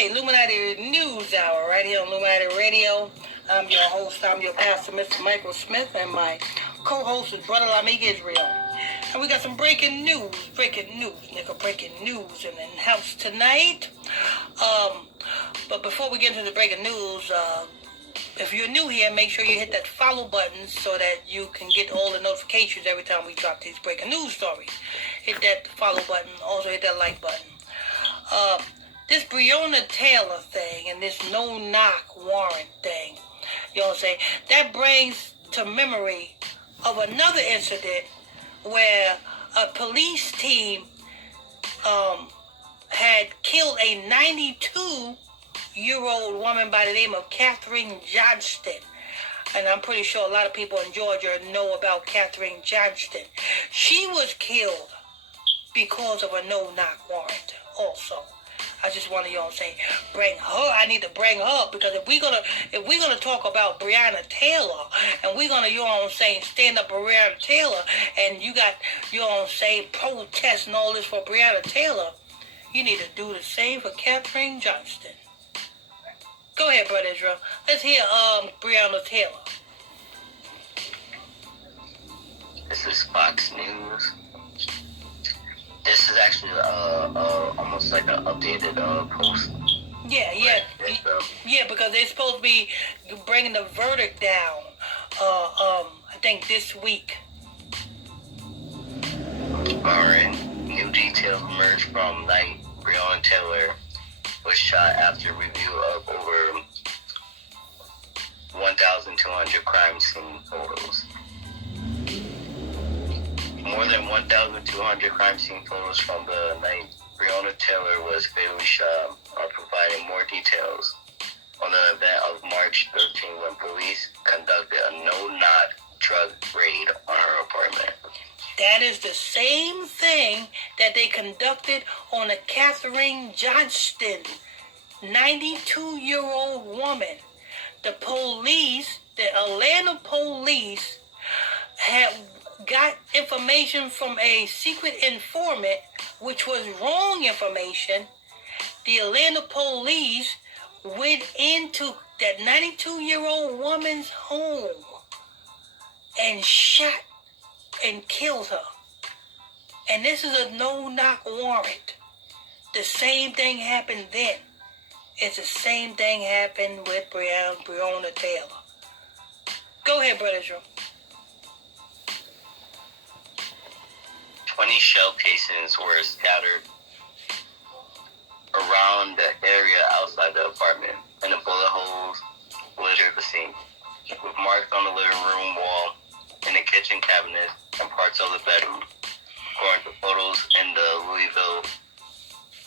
Okay, Illuminati News Hour right here on Illuminati Radio. I'm your host, I'm your pastor, Mr. Michael Smith, and my co-host is Brother Lamik Israel. And we got some breaking news, breaking news in the house tonight. But before we get into the breaking news, if you're new here, make sure you hit that follow button so that you can get all the notifications every time we drop these breaking news stories. Hit that follow button, also hit that like button. This Breonna Taylor thing and this no-knock warrant thing, you know what I'm saying, that brings to memory of another incident where a police team had killed a 92-year-old woman by the name of Kathrine Johnston. And I'm pretty sure a lot of people in Georgia know about Kathrine Johnston. She was killed because of a no-knock warrant also. I just want to, you know what I'm saying, bring her. I need to bring her because if we're gonna talk about Breonna Taylor and we're gonna, you know what I'm saying, stand up for Breonna Taylor, and you got, you know what I'm saying, protests and all this for Breonna Taylor, you need to do the same for Kathrine Johnston. Go ahead, Brother Israel. Let's hear Breonna Taylor. This is Fox News. This is actually almost like an updated post. Yeah, because they're supposed to be bringing the verdict down. I think this week. Alright, new details emerged from night Breonna Taylor was shot after review of over 1,200 crime scene photos. More than 1,200 crime scene photos from the night Breonna Taylor was fatally shot are providing more details on the event of March 13 when police conducted a no-knock drug raid on her apartment. That is the same thing that they conducted on a Kathrine Johnston, 92-year-old woman. The Atlanta police had got information from a secret informant, which was wrong information. The Atlanta police went into that 92-year-old woman's home and shot and killed her. And this is a no-knock warrant. The same thing happened then. It's the same thing happened with Breonna Taylor. Go ahead, Brother Israel. 20 shell casings were scattered around the area outside the apartment, and the bullet holes littered the scene, with marks on the living room wall, in the kitchen cabinet, and parts of the bedroom, according to photos in the Louisville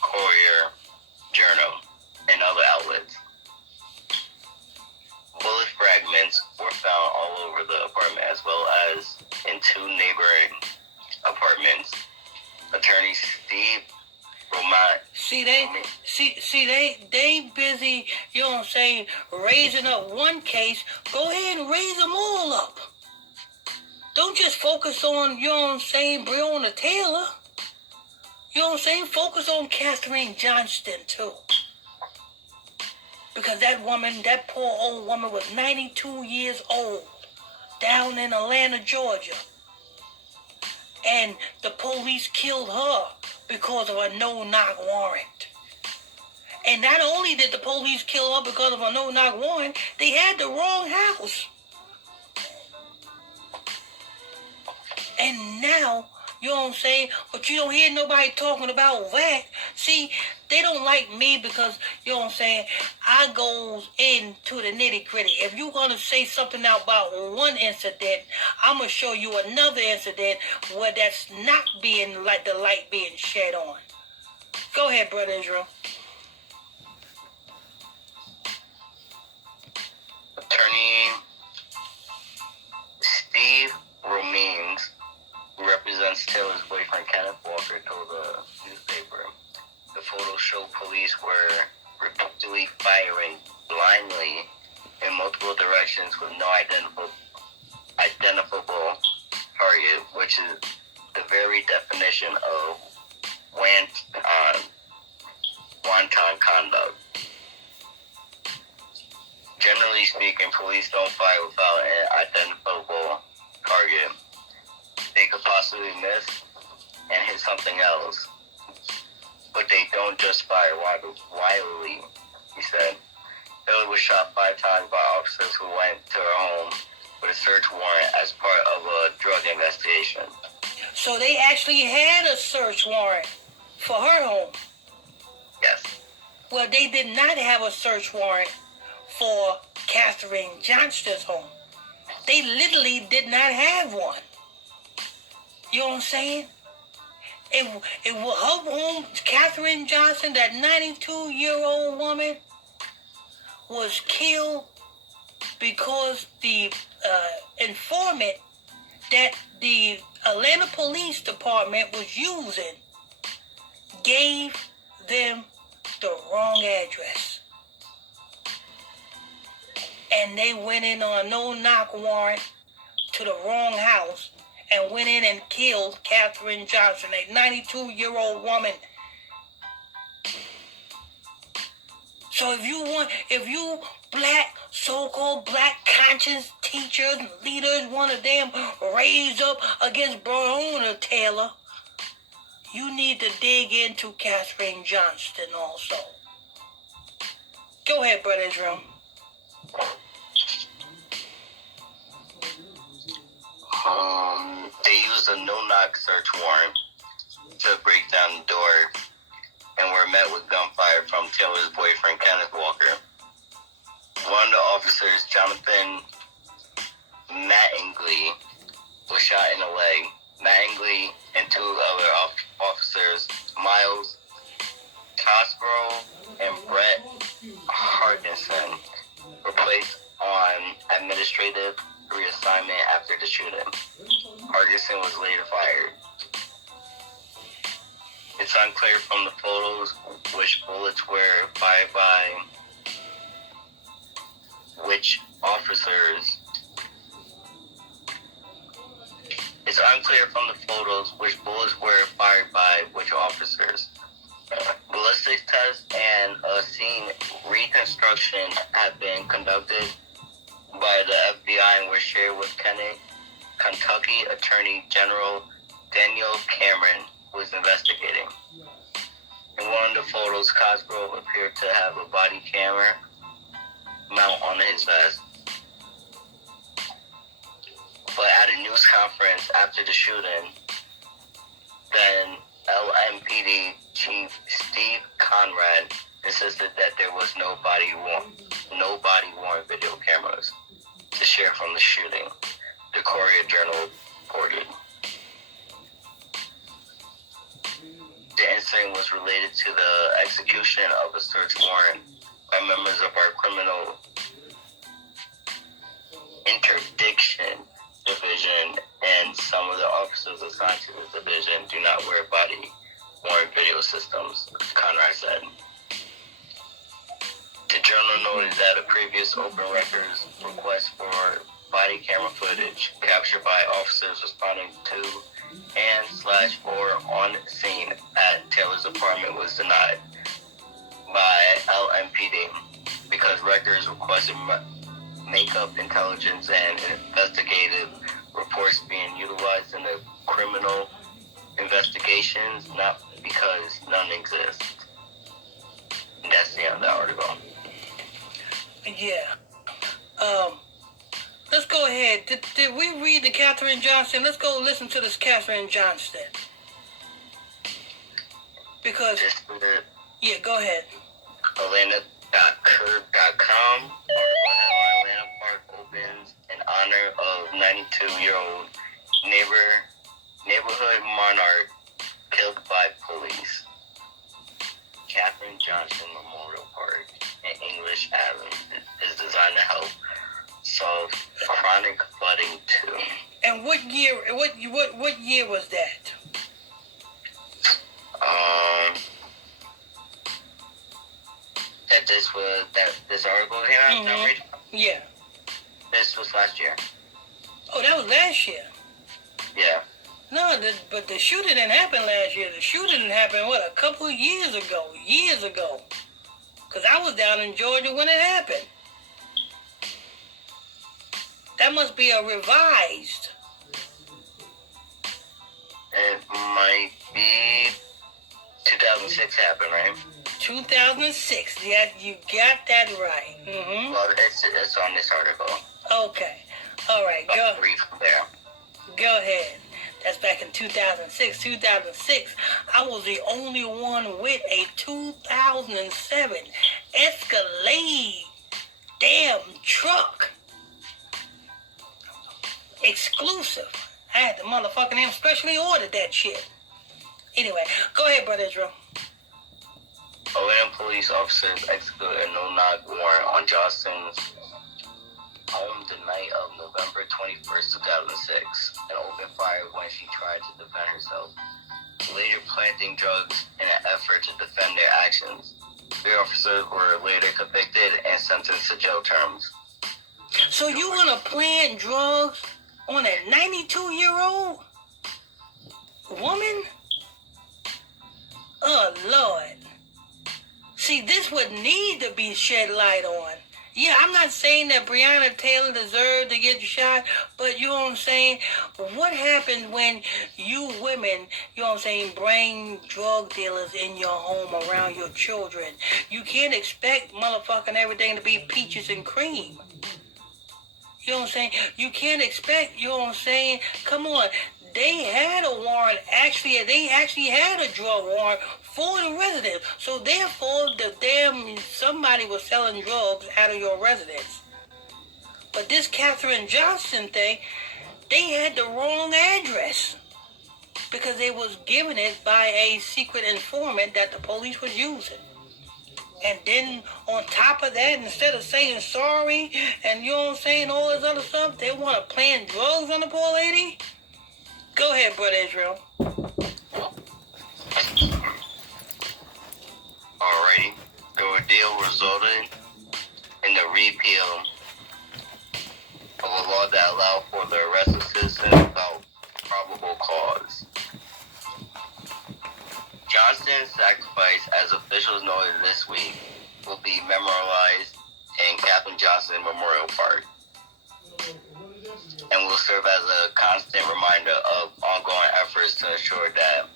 Courier Journal and other outlets. Bullet fragments were found all over the apartment, as well as in two neighboring apartments. Attorney Steve Romant. They busy, you know what I'm saying, raising up one case. Go ahead and raise them all up. Don't just focus on, you know what I'm saying, Breonna Taylor. You know what I'm saying? Focus on Kathrine Johnston too. Because that poor old woman was 92 years old down in Atlanta, Georgia. And the police killed her because of a no-knock warrant. And not only did the police kill her because of a no-knock warrant, they had the wrong house. And now, you know what I'm saying? But you don't hear nobody talking about that. See, they don't like me because, you know what I'm saying, I goes into the nitty-gritty. If you're going to say something about one incident, I'm going to show you another incident where that's not being like the light being shed on. Go ahead, Brother Israel. Attorney Steve Romans, who represents Taylor's boyfriend Kenneth Walker, told the newspaper the photos show police were repeatedly firing blindly in multiple directions with no identifiable target, which is the very definition of wanton conduct. speaking, police don't fire without an identifiable target. They could possibly miss and hit something else, but they don't just fire wildly, he said. Taylor was shot 5 times by officers who went to her home with a search warrant as part of a drug investigation. So they actually had a search warrant for her home. Yes. Well, they did not have a search warrant for Kathrine Johnston's home. They literally did not have one. You know what I'm saying? It was her home, Kathrine Johnston, that 92-year-old woman, was killed because the informant that the Atlanta Police Department was using gave them the wrong address. And they went in on a no-knock warrant to the wrong house and went in and killed Kathrine Johnston, a 92-year-old woman. So if you black, so-called black conscious teachers and leaders want to damn raise up against Breonna, Taylor, you need to dig into Kathrine Johnston also. Go ahead, Brother Israel. They used a no-knock search warrant to break down the door and were met with gunfire from Taylor's boyfriend, Kenneth Walker. One of the officers, Jonathan Mattingly, was shot in the leg. Mattingly and 2 other officers, Miles Cosgrove and Brett Harkinson, were placed on administrative reassignment after the shooting. Harkinson was later fired. It's unclear from the photos which bullets were fired by which officers. It's unclear from the photos which bullets were fired by which officers. Ballistics tests and a scene reconstruction have been conducted by the FBI and were shared with Kentucky Attorney General Daniel Cameron, who is investigating. In one of the photos, Cosgrove appeared to have a body camera mount on his vest. But at a news conference after the shooting, then LMPD Chief Steve Conrad insisted that there was no body worn video cameras to share from the shooting, the Courier Journal reported. The incident was related to the execution of a search warrant by members of our criminal interdiction division, and some of the officers assigned to the division do not wear body-worn video systems, Conrad said. The journal noted that a previous open records request for body camera footage captured by officers responding to and/or on scene at Taylor's apartment was denied by LMPD because records requested makeup intelligence and investigative reports being utilized in the criminal investigations, not because none exist. And that's the end of the article. Yeah. Let's go ahead. Did we read the Kathrine Johnston? Let's go listen to this Kathrine Johnston. Because... Yeah, go ahead. Atlanta.curb.com. Article headline: Atlanta Park opens in honor of 92-year-old neighborhood monarch killed by police. Kathrine Johnston Memorial Park in English Avenue is designed to help solve chronic flooding too. And what year? What year was that? This article here. Mm-hmm. Yeah. This was last year. Oh, that was last year. Yeah. No, but the shooting didn't happen last year. The shooting happened, a couple of years ago. Because I was down in Georgia when it happened. That must be a revised. It might be 2006 happened, right? 2006. Yeah, you got that right. Mm-hmm. Well, it's on this article. Okay. All right. Go. Read from there. Go ahead. That's back in 2006. 2006, I was the only one with a 2007 Escalade damn truck. Exclusive. I had the motherfucking name specially ordered that shit. Anyway, go ahead, Brother Israel. Atlanta police officers executed a no-knock warrant on Johnston's home the night of November 21st, 2006, and opened fire when she tried to defend herself, later planting drugs in an effort to defend their actions. 3 officers were later convicted and sentenced to jail terms. So you gonna plant drugs on a 92-year-old woman? Oh, Lord. See, this would need to be shed light on. Yeah, I'm not saying that Breonna Taylor deserved to get shot, but you know what I'm saying? What happens when you women, you know what I'm saying, bring drug dealers in your home around your children? You can't expect motherfucking everything to be peaches and cream. You know what I'm saying? You can't expect, you know what I'm saying? Come on. They had a warrant, they actually had a drug warrant for the residence. So therefore, somebody was selling drugs out of your residence. But this Kathrine Johnston thing, they had the wrong address. Because they was given it by a secret informant that the police was using. And then on top of that, instead of saying sorry and you know what I'm saying, all this other stuff, they want to plant drugs on the poor lady? Go ahead, Brother Israel. Alrighty. The ordeal resulted in the repeal of a law that allowed for the arrest of citizens without probable cause. Johnston's sacrifice, as officials noted this week, will be memorialized in Kathrine Johnston Memorial Park and will serve as a constant reminder of ongoing efforts to ensure that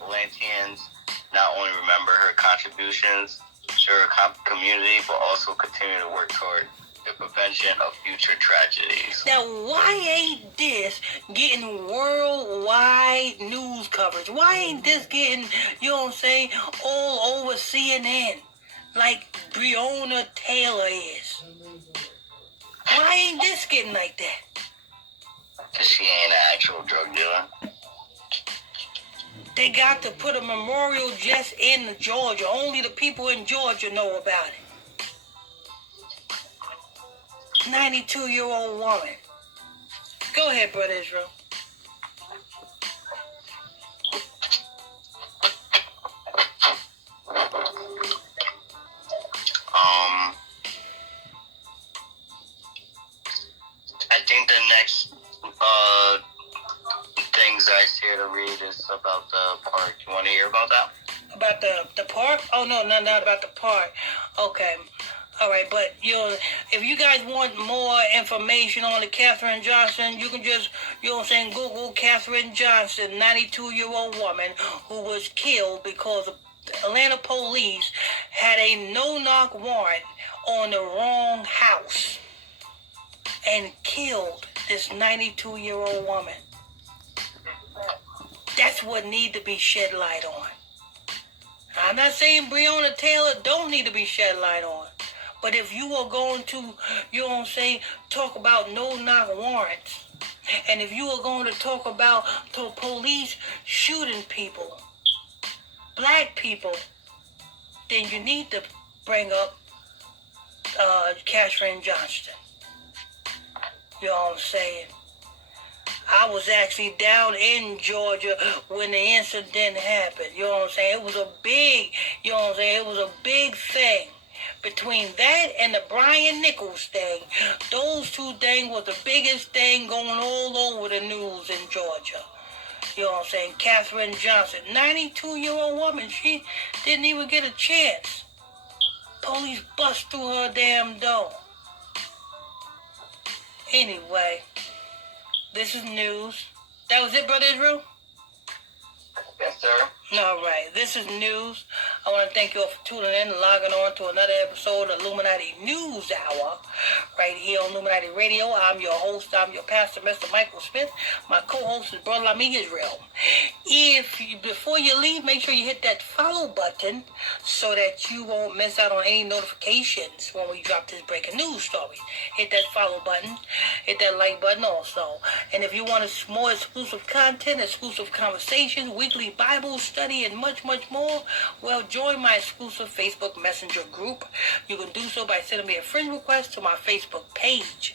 Atlanteans not only remember her contributions to her community, but also continue to work toward the prevention of future tragedies. Now, why ain't this getting worldwide news coverage? Why ain't this getting, you know what I'm saying, all over CNN like Breonna Taylor is? Why ain't this getting like that? Because she ain't an actual drug dealer. They got to put a memorial just in Georgia. Only the people in Georgia know about it. 92-year-old woman. Go ahead, Brother Israel. I think the next things I see to read is about the park. You want to hear about that? About the park? Oh, no, not about the park. Okay. All right, but, you know, if you guys want more information on the Kathrine Johnston, you can just, you know what I'm saying, Google Kathrine Johnston, 92-year-old woman who was killed because Atlanta police had a no-knock warrant on the wrong house and killed this 92-year-old woman. That's what need to be shed light on. I'm not saying Breonna Taylor don't need to be shed light on. But if you are going to, you know what I'm saying, talk about no-knock warrants, and if you are going to talk about the police shooting people, black people, then you need to bring up Kathrine Johnston. You know what I'm saying? I was actually down in Georgia when the incident happened. You know what I'm saying? It was a big, you know what I'm saying? It was a big thing. Between that and the Brian Nichols thing, those two things was the biggest thing going all over the news in Georgia. You know what I'm saying? Kathrine Johnston, 92-year-old woman, she didn't even get a chance. Police bust through her damn door Anyway, this is news. That was it, Brother Israel? Yes, sir. All right, this is news. I want to thank you all for tuning in and logging on to another episode of Illuminati News Hour right here on Illuminati Radio. I'm your host, I'm your pastor, Mr. Michael Smith. My co-host is Brother Lamig Israel. Before you leave, make sure you hit that follow button so that you won't miss out on any notifications when we drop this breaking news story. Hit that follow button, hit that like button also. And if you want more exclusive content, exclusive conversations, weekly Bible study, and much, much more, well, join my exclusive Facebook Messenger group. You can do so by sending me a friend request to my Facebook page,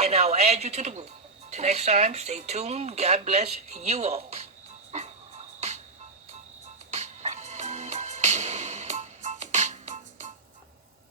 and I'll add you to the group. Till next time, stay tuned. God bless you all.